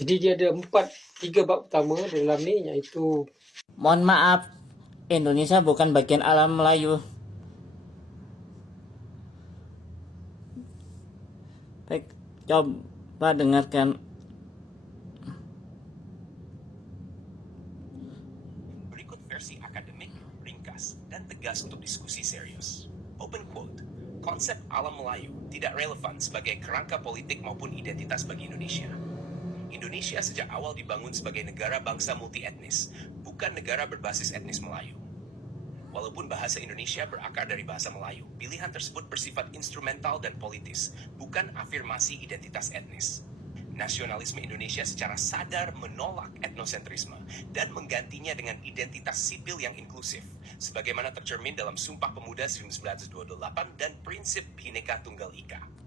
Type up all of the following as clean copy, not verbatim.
Jadi dia ada tiga bab utama dalam ni, iaitu Mohon maaf, Indonesia bukan bagian alam Melayu. Baik, coba dengarkan. Berikut versi akademik, ringkas, dan tegas untuk diskusi serius. Open quote, konsep alam Melayu tidak relevan sebagai kerangka politik maupun identitas bagi Indonesia. Indonesia sejak awal dibangun sebagai negara bangsa multi-etnis, bukan negara berbasis etnis Melayu. Walaupun bahasa Indonesia berakar dari bahasa Melayu, pilihan tersebut bersifat instrumental dan politis, bukan afirmasi identitas etnis. Nasionalisme Indonesia secara sadar menolak etnosentrisme dan menggantinya dengan identitas sipil yang inklusif, sebagaimana tercermin dalam Sumpah Pemuda 1928 dan prinsip Bhinneka Tunggal Ika.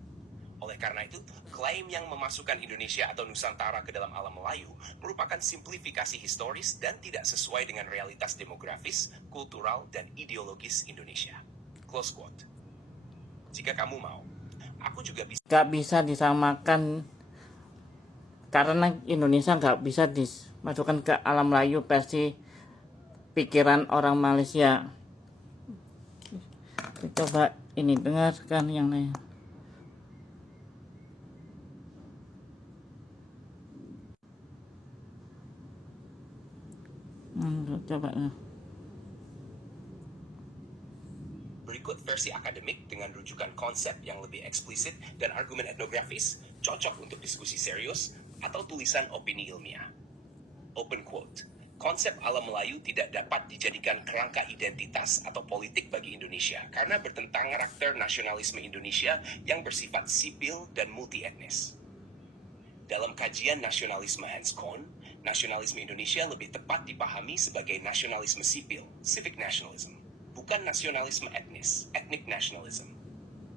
Oleh karena itu, klaim yang memasukkan Indonesia atau Nusantara ke dalam alam Melayu merupakan simplifikasi historis dan tidak sesuai dengan realitas demografis, kultural, dan ideologis Indonesia. Close quote. Jika kamu mau, aku juga bisa... Gak bisa disamakan karena Indonesia gak bisa dimasukkan ke alam Melayu versi pikiran orang Malaysia. Coba ini dengarkan yang lain. Coba. Berikut versi akademik dengan rujukan konsep yang lebih eksplisit dan argumen etnografis, cocok untuk diskusi serius atau tulisan opini ilmiah. Open quote, konsep alam Melayu tidak dapat dijadikan kerangka identitas atau politik bagi Indonesia karena bertentang karakter nasionalisme Indonesia yang bersifat sipil dan multi-etnis. Dalam kajian nasionalisme Hans Kohn, nasionalisme Indonesia lebih tepat dipahami sebagai nasionalisme sipil, civic nationalism, bukan nasionalisme etnis, ethnic nationalism.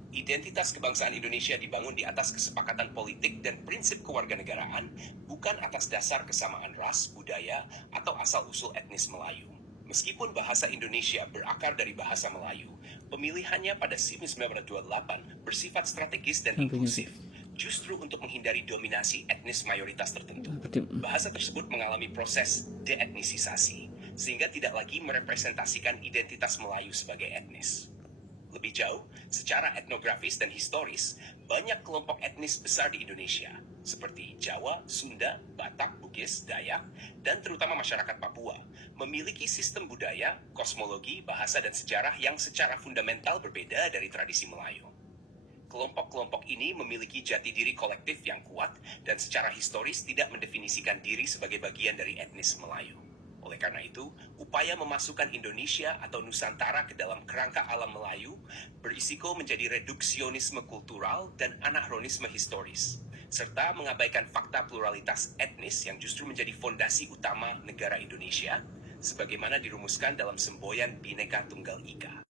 Identitas kebangsaan Indonesia dibangun di atas kesepakatan politik dan prinsip kewarganegaraan, bukan atas dasar kesamaan ras, budaya, atau asal-usul etnis Melayu. Meskipun bahasa Indonesia berakar dari bahasa Melayu, pemilihannya pada 1928 bersifat strategis dan inklusif, justru untuk menghindari dominasi etnis mayoritas tertentu. Bahasa tersebut mengalami proses deetnisisasi, sehingga tidak lagi merepresentasikan identitas Melayu sebagai etnis. Lebih jauh, secara etnografis dan historis, banyak kelompok etnis besar di Indonesia, seperti Jawa, Sunda, Batak, Bugis, Dayak, dan terutama masyarakat Papua, memiliki sistem budaya, kosmologi, bahasa, dan sejarah yang secara fundamental berbeda dari tradisi Melayu. Kelompok-kelompok ini memiliki jati diri kolektif yang kuat dan secara historis tidak mendefinisikan diri sebagai bagian dari etnis Melayu. Oleh karena itu, upaya memasukkan Indonesia atau Nusantara ke dalam kerangka alam Melayu berisiko menjadi reduksionisme kultural dan anahronisme historis, serta mengabaikan fakta pluralitas etnis yang justru menjadi fondasi utama negara Indonesia, sebagaimana dirumuskan dalam semboyan Bhinneka Tunggal Ika.